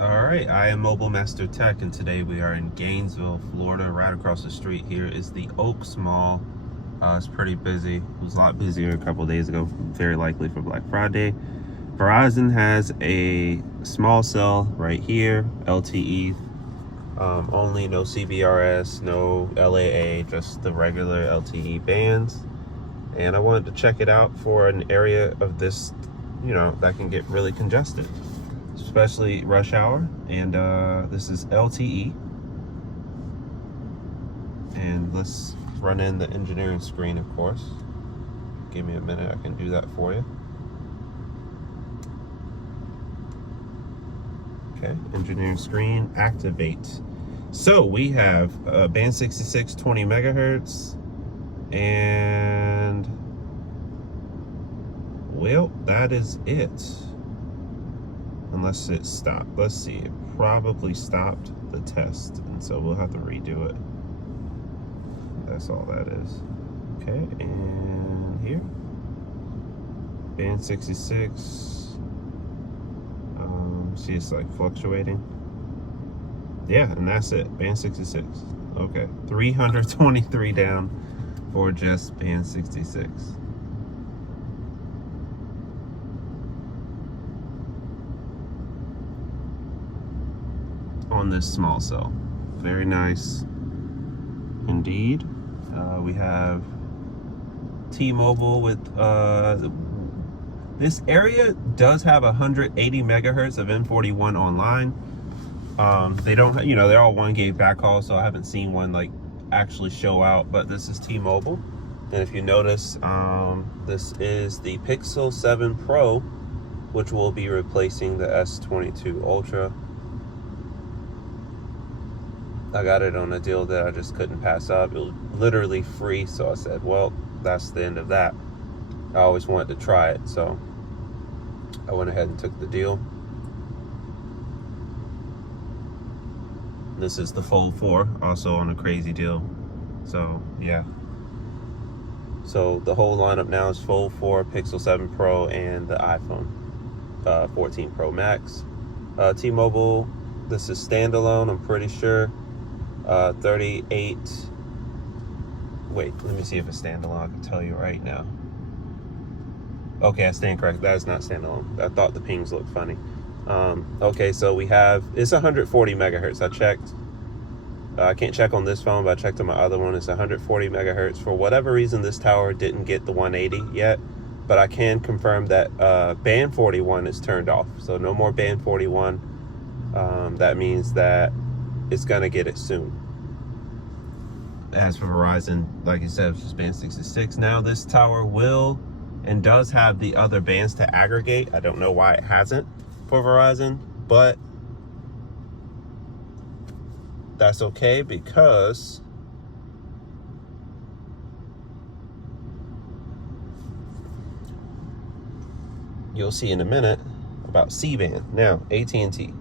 All right, I am Mobile Master Tech, and today we are in Gainesville, Florida. Right across the street here is the Oaks Mall. It's pretty busy. It was a lot busier a couple days ago, very likely for Black Friday. Verizon has a small cell right here, LTE only, no CBRS, no LAA, just the regular LTE bands. And I wanted to check it out for an area of this, that can get really congested, especially rush hour. And this is LTE, and let's run in the engineering screen, of course. Give me a minute, I can do that for you. Okay, engineering screen, activate. So we have band 66, 20 megahertz, and well, that is it. Unless it stopped. Let's see, it probably stopped the test, and so we'll have to redo it. That's all that is. Okay, and here, band 66. See, it's like fluctuating. Yeah, and that's it, band 66. Okay, 323 down for just band 66. On this small cell. Very nice indeed. We have T-Mobile with this area does have 180 megahertz of N41 online. They don't, they're all 1 gig backhaul, so I haven't seen one like actually show out, but this is T-Mobile. And if you notice, this is the Pixel 7 Pro, which will be replacing the S22 Ultra. I got it on a deal that I just couldn't pass up. It was literally free, so I said, well, that's the end of that. I always wanted to try it, so I went ahead and took the deal. This is the Fold 4, also on a crazy deal. So, yeah. So the whole lineup now is Fold 4, Pixel 7 Pro, and the iPhone 14 Pro Max. T-Mobile, this is standalone, I'm pretty sure. 38. Wait, let me see if it's standalone. I can tell you right now. Okay, I stand correct. That is not standalone. I thought the pings looked funny. Okay, so we have, it's 140 megahertz. I checked. I can't check on this phone, but I checked on my other one. It's 140 megahertz. For whatever reason, this tower didn't get the 180 yet, but I can confirm that band 41 is turned off. So no more band 41. That means that it's gonna get it soon. As for Verizon, like I said, it's just band 66. Now this tower will and does have the other bands to aggregate. I don't know why it hasn't for Verizon, but that's okay, because you'll see in a minute about C-band. Now, AT&T,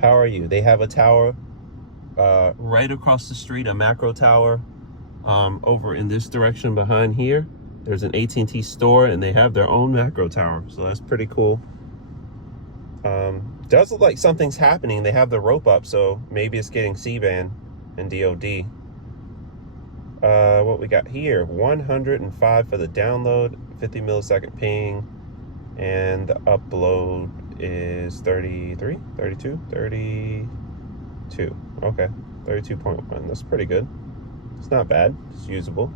how are you? They have a tower right across the street, a macro tower over in this direction behind here. There's an AT&T store, and they have their own macro tower, so that's pretty cool. Does look like something's happening. They have the rope up, so maybe it's getting C-band and DoD. What we got here, 105 for the download, 50 millisecond ping, and the upload is 33, 32, 32. Okay, 32.1. That's pretty good. It's not bad. It's usable.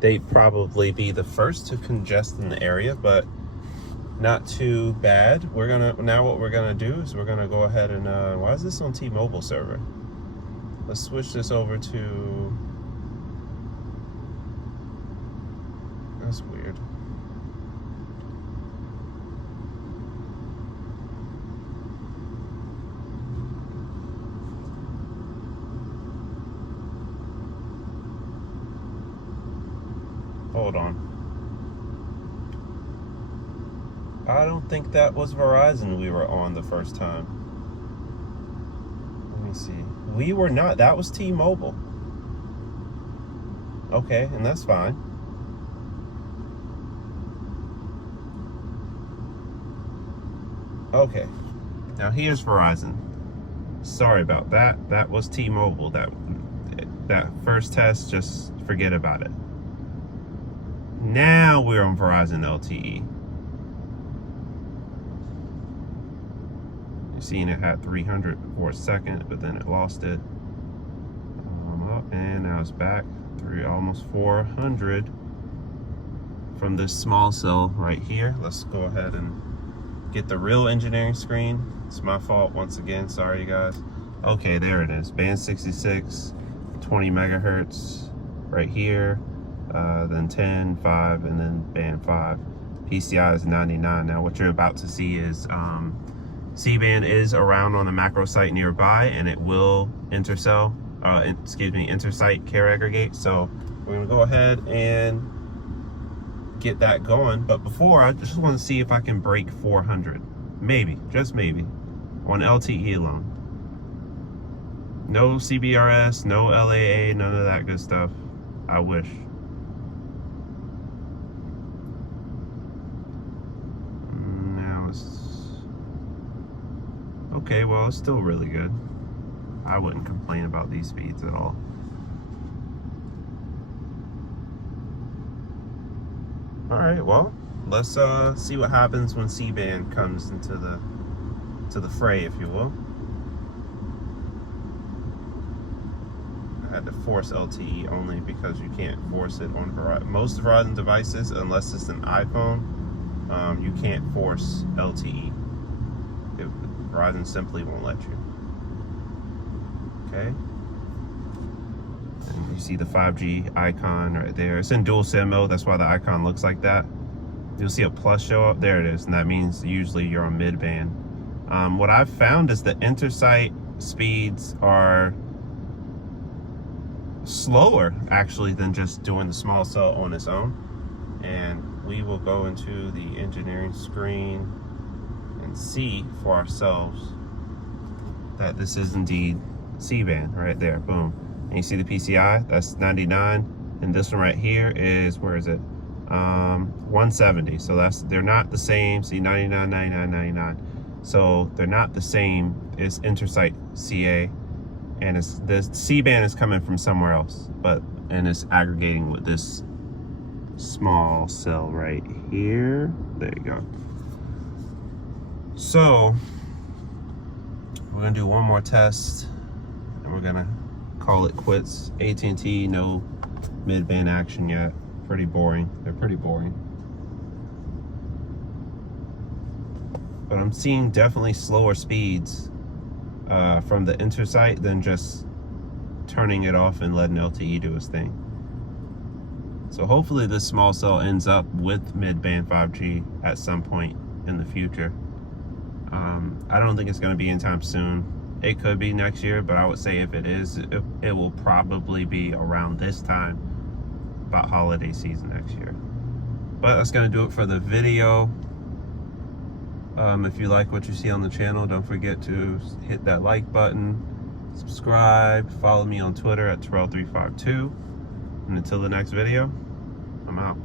They'd probably be the first to congest in the area, but not too bad. What we're gonna do is we're gonna go ahead and why is this on T-Mobile server? Let's switch this over to, that's weird. Hold on. I don't think that was Verizon we were on the first time. Let me see. We were not. That was T-Mobile. Okay, and that's fine. Okay, now here's Verizon. Sorry about that. That was T-Mobile. That first test, just forget about it. Now we're on Verizon LTE. You're seeing it had 300 for a second, but then it lost it. Up, and now it's back through almost 400 from this small cell right here. Let's go ahead and get the real engineering screen. It's my fault once again. Sorry, you guys. Okay, there it is. Band 66, 20 megahertz right here. Then 10, 5, and then band 5. PCI is 99. Now what you're about to see is C-band is around on the macro site nearby, and it will intersite care aggregate. So we're gonna go ahead and get that going. But before, I just want to see if I can break 400. Maybe, just maybe, on LTE alone. No CBRS, no LAA, none of that good stuff. I wish. Now it's okay. Well, it's still really good. I wouldn't complain about these speeds at all. All right, well, let's see what happens when C-band comes into the fray, if you will. I had to force LTE only because you can't force it on Verizon. Most Verizon devices, unless it's an iPhone, you can't force LTE. Verizon simply won't let you. Okay. And you see the 5G icon right there. It's in dual SIM mode. That's why the icon looks like that. You'll see a plus show up. There it is. And that means usually you're on mid-band. What I've found is the intersite speeds are slower actually than just doing the small cell on its own. And we will go into the engineering screen and see for ourselves that this is indeed C-band right there. Boom. And you see the PCI, that's 99, and this one right here is, where is it? 170. So they're not the same. See, 99, 99, 99. So they're not the same. It's intersite CA, and the C-band is coming from somewhere else, and it's aggregating with this small cell right here. There you go. So we're gonna do one more test, and we're gonna call it quits. AT&T, no mid-band action yet. Pretty boring. They're pretty boring. But I'm seeing definitely slower speeds from the intersite than just turning it off and letting LTE do its thing. So hopefully this small cell ends up with mid-band 5G at some point in the future. I don't think it's going to be anytime soon. It could be next year, but I would say if it is, it will probably be around this time, about holiday season next year. But that's going to do it for the video. If you like what you see on the channel, don't forget to hit that like button, subscribe, follow me on Twitter at Terrell352. And until the next video, I'm out.